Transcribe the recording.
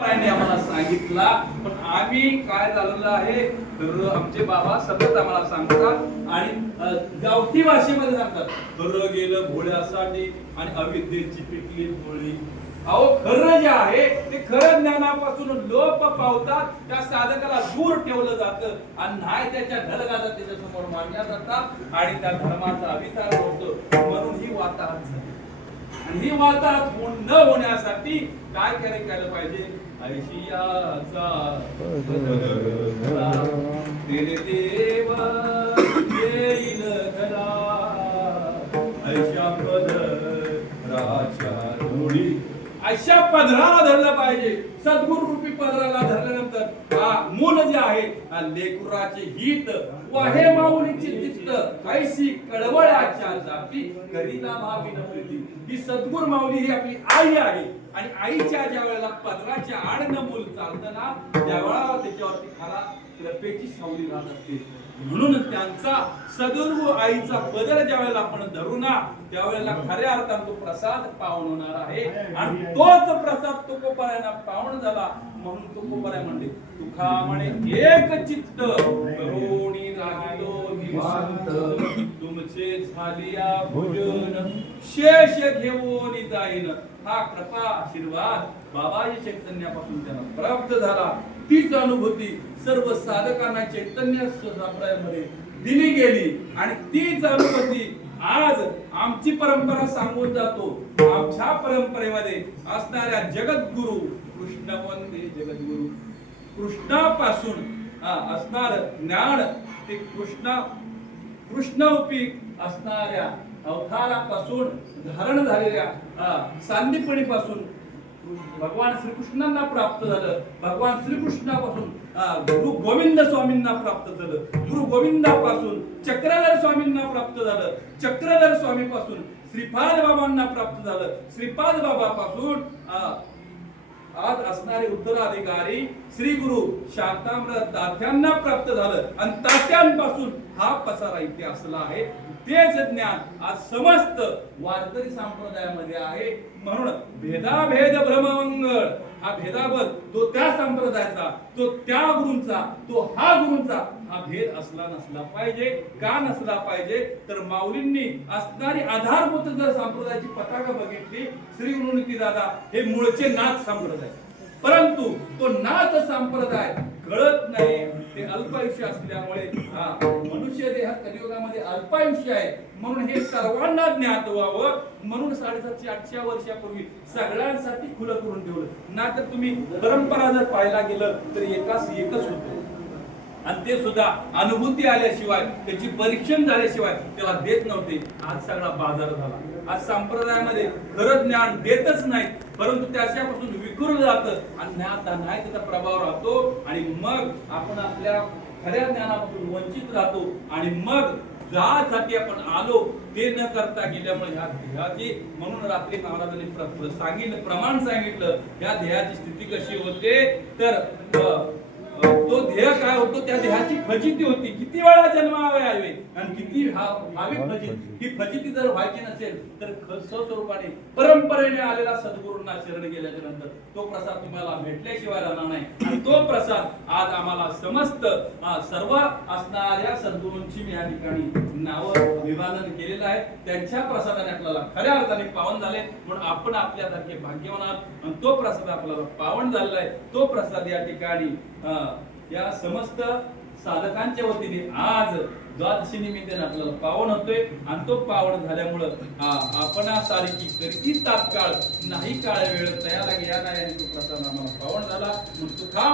आम्हाला सांगितला पण आम्ही काय झालेलं आहे? तर आमचे बाबा सतत आम्हाला सांगतात आणि गावठी भाषेमध्ये सांगतात खरं गेलं भोळ्यासाठी आणि अविद्येची पिकली भोळी. अहो खरं जे आहे ते खरं ज्ञानापासून लोप पावतात त्या साधकाला दूर ठेवलं जातं आणि नाही त्याच्या ढलगाचा त्याच्यासमोर मांडल्या जातात आणि त्या धर्माचा अभिसार होतो. म्हणून ही वाताहत झाली. आणि ही वाताहत न होण्यासाठी काय केलं पाहिजे? ऐशियाचा तेरे देव येईल घरा ऐशा पदराच्या अशा पदराला धरलं पाहिजे. सद्गुरु रूपी पदराला धरल्यानंतर हा मूल जे आहे लेकुराचे हित वाहे माऊलीची चित्त ऐशी कळवळ्याच्या जाती करीला भावी न ही सद्गुर माऊली ही आपली आई आहे. आणि आईच्या ज्या वेळेला पदराच्या आडनं मूल चालताना त्यावेळेला त्याच्यावरती खरा कृपेची सावली राहत असते. म्हणून त्यांचा सदुर्व आईचा पदर ज्या वेळेला आपण धरू ना त्यावेळेला खऱ्या अर्थान तो प्रसाद पावन होणार आहे. आणि तोच प्रसाद तुकोपरायना पावन झाला म्हणून तुकोपराय म्हणले तुखा म्हणे एक चित्त करोणी राहिलो निवांत. तुमचे झालिया भोजन शेष घेऊन जाईन. हा कृपा आशीर्वाद बाबाजी चैतन्यापासून त्यांना प्राप्त झाला. तीच अनुभूती सर्व साधकांना चैतन्य संप्रदायामध्ये दिली गेली. आणि तीच अनुभूती आज आमची परंपरा सांगून जातो. आमच्या परंपरेमध्ये असणाऱ्या जगद्गुरु कृष्ण वंदे जगद्गुरु. कृष्णापासून असणार ज्ञान ते कृष्णा कृष्णरूपी असणाऱ्या अवतारापासून धारण झालेल्या सांदीपणीपासून भगवान श्रीकृष्णांना प्राप्त झालं. भगवान श्रीकृष्णापासून गुरु गोविंद स्वामींना प्राप्त झालं. गुरु गोविंदापासून चक्रधर स्वामींना प्राप्त झालं. चक्रधर स्वामी पासून श्रीपाद बाबांना प्राप्त झालं. श्रीपाद बाबापासून आज असणारे उत्तराधिकारी श्री गुरु शांतामृत तात्यांना प्राप्त झालं. आणि तात्यांपासून हा पसारा इथे असला आहे. तेच ज्ञान आज समस्त वारकरी संप्रदायामध्ये आहे. म्हणून भेदाभेद भ्रममंगळ हा भेदाभेद तो त्या संप्रदायाचा तो त्या गुरूंचा तो हा गुरूंचा हा भेद असला नसला पाहिजे का नसला पाहिजे? तर माऊलींनी असणारी आधारभूत जर संप्रदायाची पताका बघितली श्री गुरुनिती दादा हे मूळचे नाथ संप्रदाय. परंतु तो नाथ संप्रदाय कळत नाही. ते अल्पायुष्य असल्यामुळे हा मनुष्य देह कलियुगामध्ये अल्पायुष्य आहे. म्हणून हे सर्वांना ज्ञात व्हावं. म्हणून साडेसातशे आठशे वर्षापूर्वी सगळ्यांसाठी खुलं करून ठेवलं. ना तर तुम्ही परंपरा जर पाहायला गेलं तर एकाच एकच होतं. आणि ते सुद्धा अनुभूती आल्याशिवाय त्याची परीक्षण झाल्याशिवाय त्याला देत नव्हते. आज सगळा बाजार झाला. आज संप्रदायामध्ये खरं ज्ञान देतच नाही. परंतु त्याच्यापासून विखुरलं जातं आणि ज्ञान नाही त्याचा प्रभाव राहतो आणि मग आपण आपल्या खऱ्या ज्ञानापासून वंचित राहतो आणि मग ज्यासाठी आपण आलो ते न करता गेल्यामुळे ह्या ध्येयाची म्हणून रात्री महाराजांनी सांगितलं प्रमाण सांगितलं या ध्येयाची स्थिती कशी होते? तर तो ध्येय काय होतो? त्या देहाची फजिती होती. किती वेळा जन्मावे यावे आणि किती व्हावी फजित? ही फजिती जर व्हायची नसेल तर स्वस्वरूपाने परंपरेने आलेला सद्गुरूंना शरण गेल्याच्यानंतर तो प्रसाद तुम्हाला भेटल्याशिवाय राहणार नाही. आणि तो प्रसाद आज आम्हाला समस्त सर्व असणाऱ्या सद्गुरूंची मी या ठिकाणी नावं अभिवादन केलेलं आहे. त्यांच्या प्रसादाने आपल्याला खऱ्या अर्थाने पावन झाले. म्हणून आपण आपल्यासारखे भाग्यवान आहात. आणि तो प्रसाद आपल्याला पावन झालेला आहे. तो प्रसाद या ठिकाणी या समस्त साधकांच्या वतीने आज द्वादशी निमित्ताने आपल्याला पावन होतोय आणि तो पावन झाल्यामुळं आपण सारखी करीती तात्काळ नाही काळ वेळ तयार या नाही तो प्रसाद आम्हाला पावन झाला. म्हणून सुखा